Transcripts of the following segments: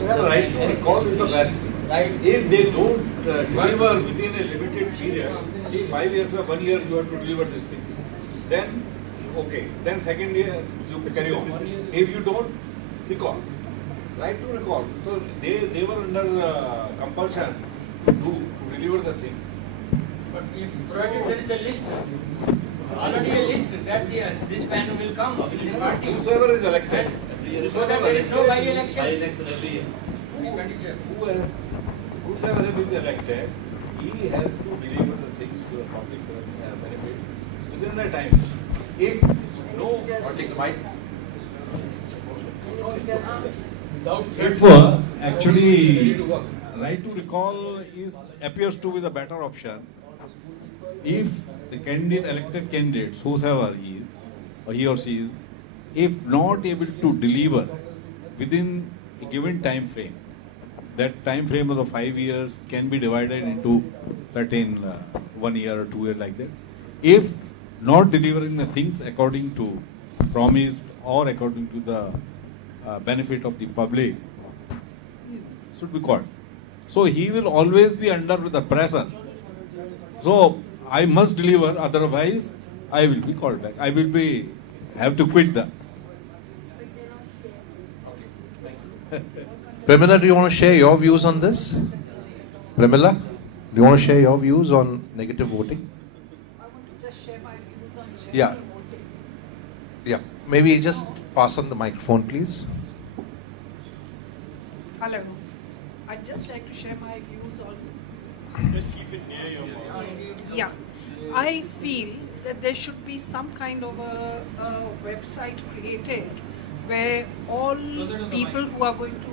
Yeah, right to recall is the best. Right. If they don't deliver within a limited period, see 5 years or 1 year you have to deliver this thing. Then, okay. Then second year you carry on. If you don't, recall. Right to recall. So they were under compulsion to deliver the thing. But if provided there is a list, already a list that this man will come, will be party. Whosoever is elected. So that there is no by-election. Every year. Expenditure. Whosoever has been elected, he has to deliver the things to the public benefits within the time. If no, or take the mic. if actually right to recall appears to be the better option, if the elected candidates, whosoever he is, or he or she is, if not able to deliver within a given time frame, that time frame of the 5 years can be divided into certain 1 year or 2 years like that. If not delivering the things according to promised or according to the benefit of the public, should be called. So he will always be under the pressure. So I must deliver, otherwise I will be called back. I will be have to quit the. Premila, do you want to share your views on this? Premila, do you want to share your views on negative voting? I want to just share my views on Yeah. general voting. Yeah. Maybe just pass on the microphone, please. Hello. I'd just like to share my views on. Just keep it near your mouth. Yeah. I feel that there should be some kind of a website created where all people who are going to,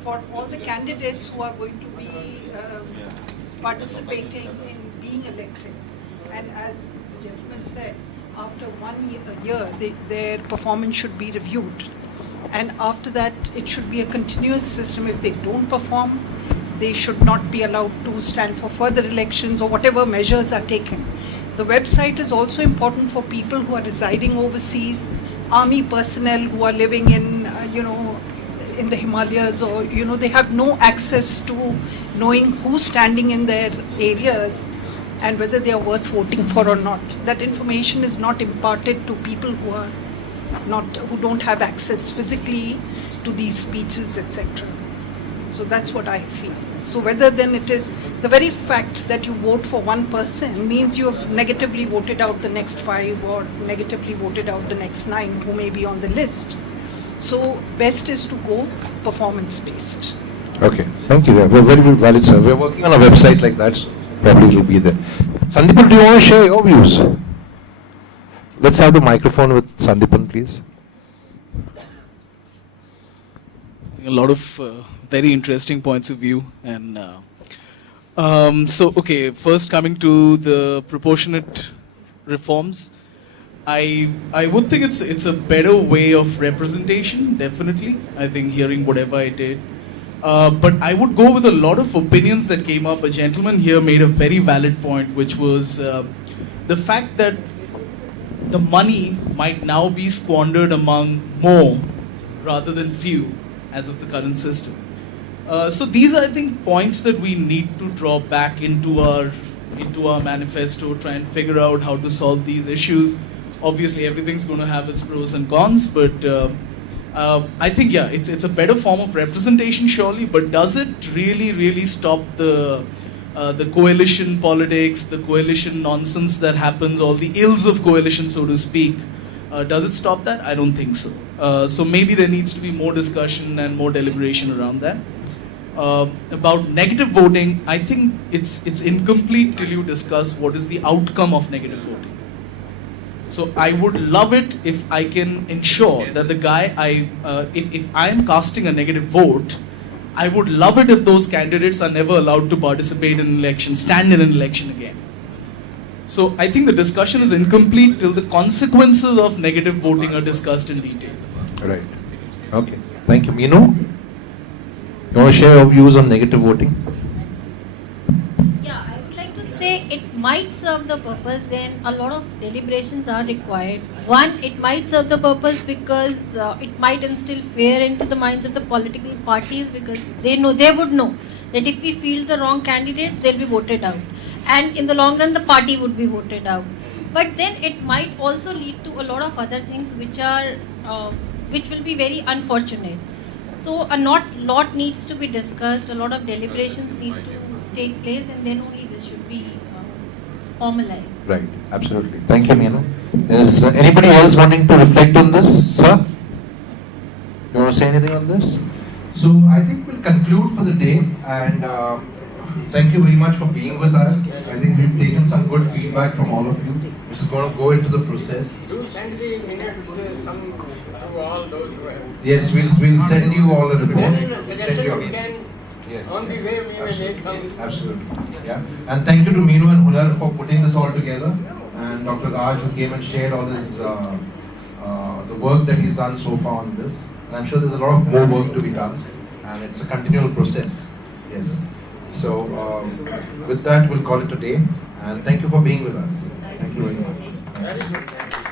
for all the candidates who are going to be participating in being elected. And as the gentleman said, after 1 year, their performance should be reviewed. And after that, it should be a continuous system. If they don't perform, they should not be allowed to stand for further elections or whatever measures are taken. The website is also important for people who are residing overseas, army personnel who are living in, in the Himalayas, or, they have no access to knowing who's standing in their areas and whether they are worth voting for or not. That information is not imparted to people who don't have access physically to these speeches, etc. So that's what I feel. So whether then it is the very fact that you vote for one person means you have negatively voted out the next 5 or negatively voted out the next 9 who may be on the list. So best is to go performance based. Okay. Thank you. We're very valid, sir. We're working on a website like that, so probably it will be there. Sandipan, do you want to share your views? Let's have the microphone with Sandipan, please. A lot of very interesting points of view, and first coming to the proportionate reforms, I would think it's a better way of representation, definitely. I think hearing whatever I did, but I would go with a lot of opinions that came up. A gentleman here made a very valid point, which was the fact that the money might now be squandered among more rather than few as of the current system. So these are, I think, points that we need to draw back into our manifesto, try and figure out how to solve these issues. Obviously, everything's going to have its pros and cons, but I think, yeah, it's a better form of representation, surely, but does it really stop the coalition politics, the coalition nonsense that happens, all the ills of coalition, so to speak? Does it stop that? I don't think so. So maybe there needs to be more discussion and more deliberation around that. About negative voting, I think it's incomplete till you discuss what is the outcome of negative voting. So I would love it if I can ensure that the guy if I am casting a negative vote, I would love it if those candidates are never allowed to participate in an election, stand in an election again. So I think the discussion is incomplete till the consequences of negative voting are discussed in detail. Right. Okay. Thank you. Meenu, you want to share your views on negative voting? Yeah, I would like to say it might serve the purpose, then a lot of deliberations are required. One, it might serve the purpose because it might instill fear into the minds of the political parties, because they would know that if we field the wrong candidates, they'll be voted out. And in the long run, the party would be voted out. But then it might also lead to a lot of other things which will be very unfortunate. So a lot needs to be discussed, a lot of deliberations need to take place, and then only this should be formalized. Right, absolutely. Thank you, Meenu. Is anybody else wanting to reflect on this, sir? You want to say anything on this? So I think we'll conclude for the day, and thank you very much for being with us. I think we've taken some good feedback from all of you. We're just going to go into the process. Do send the minutes to all those who have. Yes, we'll send you all a report. Then We'll send suggestions you we can, Yes. on the way we may make some. Absolutely. Yeah. And thank you to Meenu and Hunar for putting this all together. And Dr. Raj, who came and shared all his the work that he's done so far on this. And I'm sure there's a lot of more work to be done. And it's a continual process. Yes. So with that, we'll call it a day. And thank you for being with us. Thank you very much. Very good.